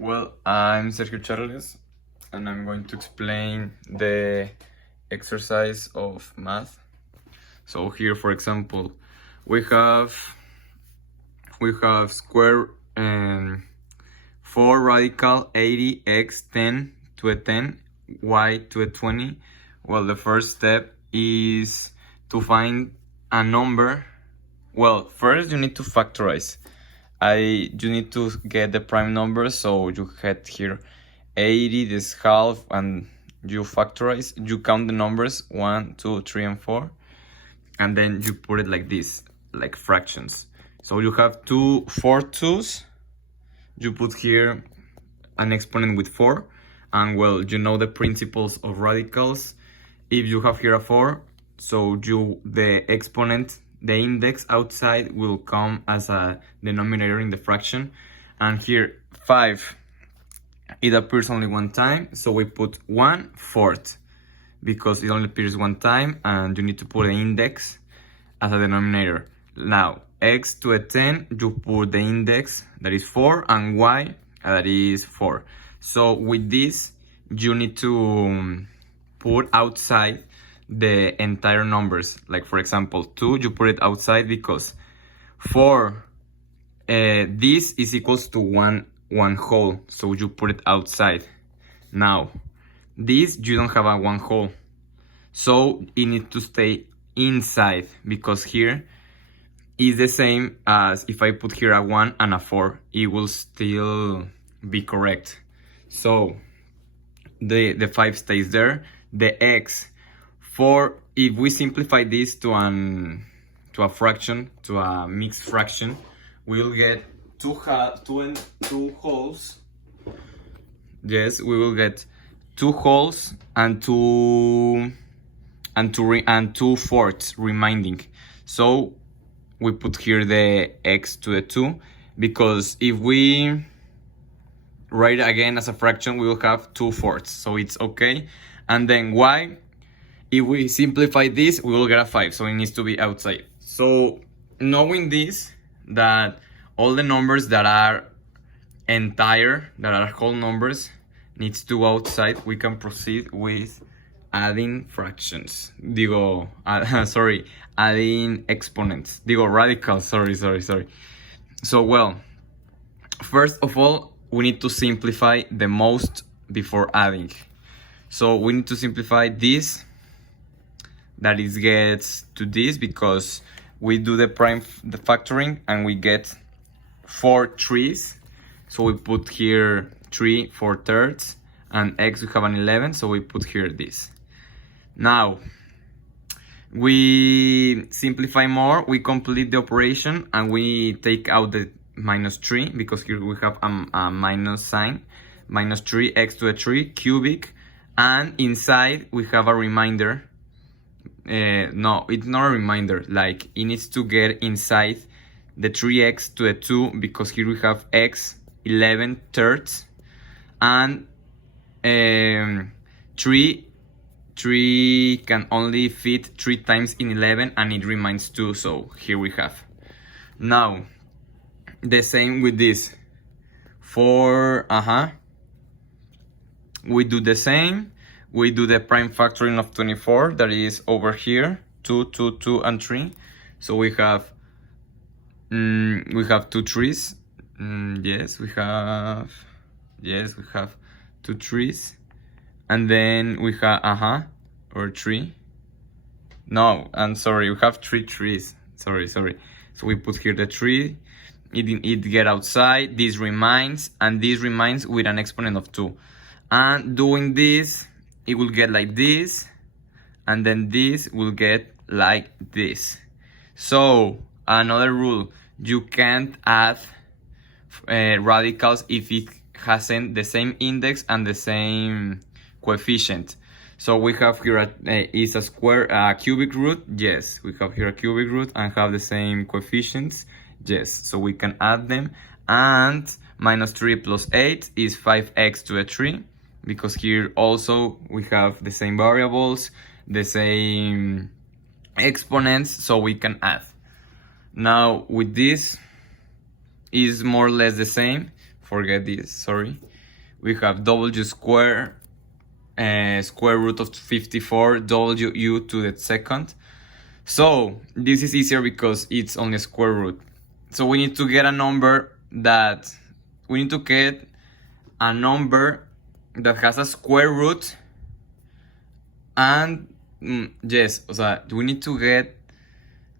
Well, I'm Sergio Charles, and I'm going to explain the exercise of math. So here, for example, we have square 4 radical 80 x 10 to a 10 y to a 20. Well, the first step is to find a number. Well, first you need to factorize. You need to get the prime numbers, so you had here 80, this half, and you factorize. You count the numbers 1, 2, 3, and 4, and then you put it like this, like fractions. So you have 4 2's. You put here an exponent with 4, and well, you know the principles of radicals. If you have here a 4, so the exponent, the index outside will come as a denominator in the fraction. And here 5, it appears only one time, so we put 1/4 because it only appears one time, and you need to put an index as a denominator. Now x to a 10, you put the index, that is 4, and y, that is 4. So with this, you need to put outside the entire numbers. Like for example 2, you put it outside because 4, this is equals to one whole, so you put it outside. Now this, you don't have a one whole, so it needs to stay inside, because here is the same as if I put here a 1 and a 4, it will still be correct. So the 5 stays there. The x, if we simplify this to a fraction, to a mixed fraction, we'll get two wholes. Yes, we will get 2 wholes and 2/4 remaining. So we put here the x to the 2, because if we write it again as a fraction, we will have 2/4, so it's okay. And then y, if we simplify this, we will get a 5, so it needs to be outside. So knowing this, that all the numbers that are whole numbers, needs to go outside, we can proceed with adding fractions. Adding exponents. Radicals, sorry. So well, first of all, we need to simplify the most before adding. So we need to simplify this, that is gets to this, because we do the factoring and we get 4 3's. So we put here 3 4/3, and x, we have an 11, so we put here this. Now we simplify more, we complete the operation, and we take out the -3, because here we have a minus sign. -3 x to a 3 cubic, and inside we have a remainder. No, it's not a remainder, like it needs to get inside the 3x to a 2, because here we have x 11/3, and 3 can only fit 3 times in 11, and it remains 2, so here we have. Now the same with this 4. We do the same. We do the prime factoring of 24, that is over here, 2, 2, 2, and 3. So we have 2 3's. Yes, we have 2 3's, and then we have or 3. No, I'm sorry, we have 3 3's. Sorry. So we put here the 3. It get outside. This remains, and this remains with an exponent of 2. And doing this, it will get like this, and then this will get like this. So another rule: you can't add radicals if it hasn't the same index and the same coefficient. So we have here is a cubic root. Yes, we have here a cubic root and have the same coefficients. Yes, so we can add them. And -3 plus 8 is 5x to a 3, because here also we have the same variables, the same exponents, so we can add. Now with this is more or less the same. forget this, sorry. We have w square, square root of 54, wu to the second. So this is easier because it's only a square root. So we need to get a number that has a square root, and yes, o sea, we need to get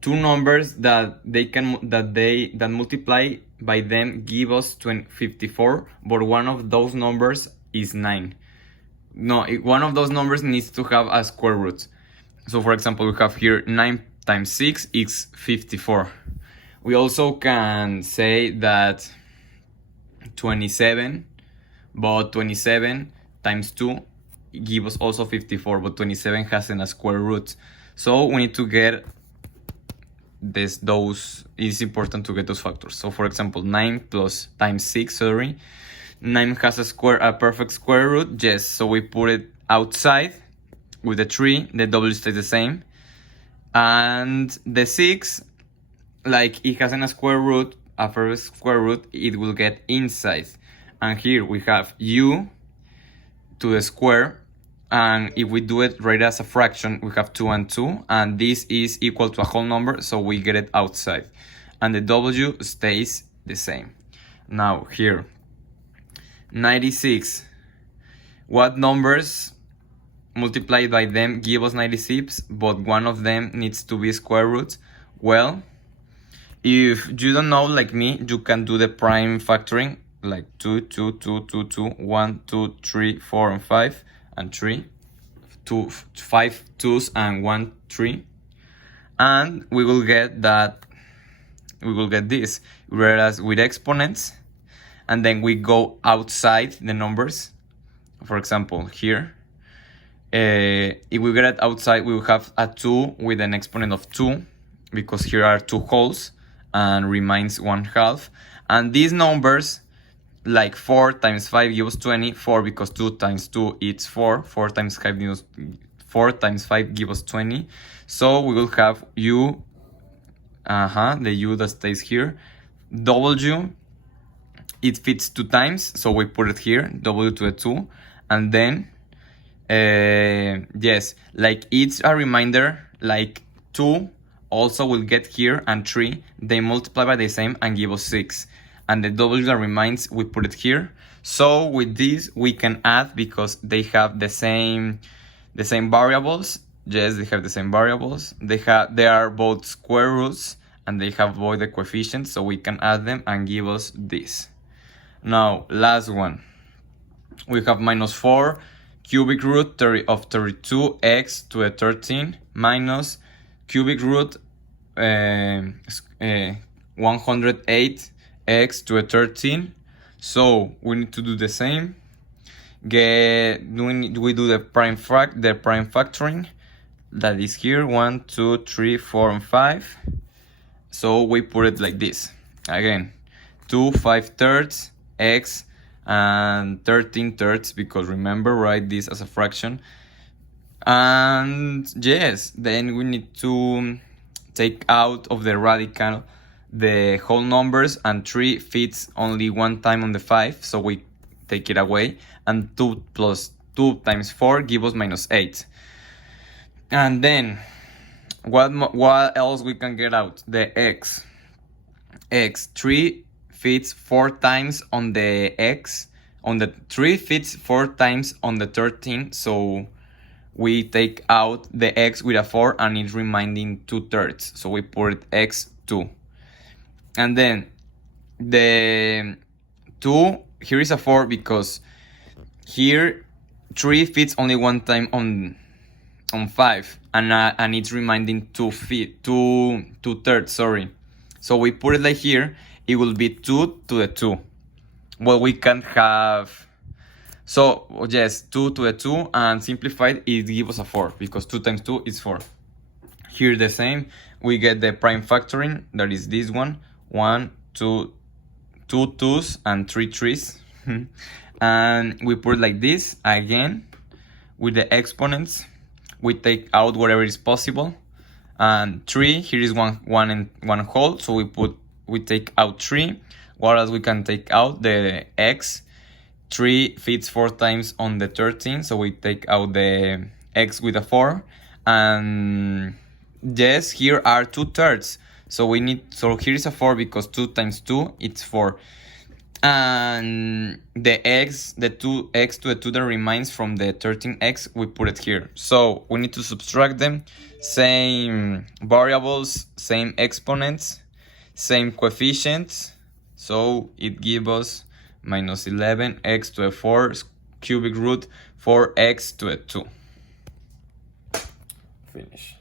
two numbers that multiply by them give us 54, but one of those numbers is 9. No, one of those numbers needs to have a square root. So for example, we have here 9 times 6 is 54. We also can say that 27, but 27 times 2 give us also 54, but 27 hasn't a square root. So we need to get it's important to get those factors. So for example, 9 times 6, 9 has a perfect square root, yes, so we put it outside with the 3, the w stays the same, and the 6, like it hasn't a square root, a perfect square root, it will get inside. And here we have u to the square, and if we do it right as a fraction, we have 2 and 2, and this is equal to a whole number, so we get it outside, and the w stays the same. Now here, 96, what numbers multiplied by them give us 96, but one of them needs to be square root? Well, if you don't know, like me, you can do the prime factoring, like 2, 2, 2, 2, 2, 1, 2, 3, 4, and 5, and 3, 2, 5 2's and 1 3, and we will get this. Whereas with exponents, and then we go outside the numbers. For example, here, if we get it outside, we will have a 2 with an exponent of 2, because here are 2 wholes and remains 1/2. And these numbers, like 4 times 5 gives 20, 4 because 2 times 2 is 4, 4 times 5 gives us 20. So we will have u, the u that stays here, w, it fits 2 times, so we put it here, w to the 2, and then, yes, like it's a reminder, like 2 also will get here, and 3, they multiply by the same and give us 6. And the w that remains, we put it here. So with this, we can add because they have the same variables. Yes, they have the same variables. They are both square roots, and they have both the coefficients, so we can add them and give us this. Now, last one. We have minus 4 cubic root of 32x to the 13 minus cubic root 108 x to a 13. So we need to do the same. We do the prime factoring, that is here, 1 2 3 4 and 5. So we put it like this again, 2 5/3 x and 13/3, because remember, write this as a fraction. And yes, then we need to take out of the radical the whole numbers, and 3 fits only one time on the 5, so we take it away, and 2 plus 2 times 4 gives us minus 8. And then what else we can get out? The x. 3 fits 4 times on the x, on the 3 fits 4 times on the 13, so we take out the x with a 4, and it's remaining 2/3, so we put it x2. And then the 2, here is a 4 because here 3 fits only one time on 5, and it's remaining 2/3, sorry. So we put it like here, it will be 2 to the 2. Well, we can have, so yes, 2 to the 2, and simplified it gives us a 4, because 2 times 2 is 4. Here the same, we get the prime factoring, that is this one, 1 2 2 2's and 3 3's. And we put it like this again with the exponents. We take out whatever is possible, and 3, here is one and 1 whole, so we take out 3, whereas we can take out the x. 3 fits 4 times on the 13, so we take out the x with a 4. And yes, here are 2/3. So here is a 4 because 2 times 2, it's 4. And the 2x to the 2 that remains from the 13x, we put it here. So we need to subtract them. Same variables, same exponents, same coefficients. So it gives us minus 11x to a 4 cubic root 4x to a 2. Finish.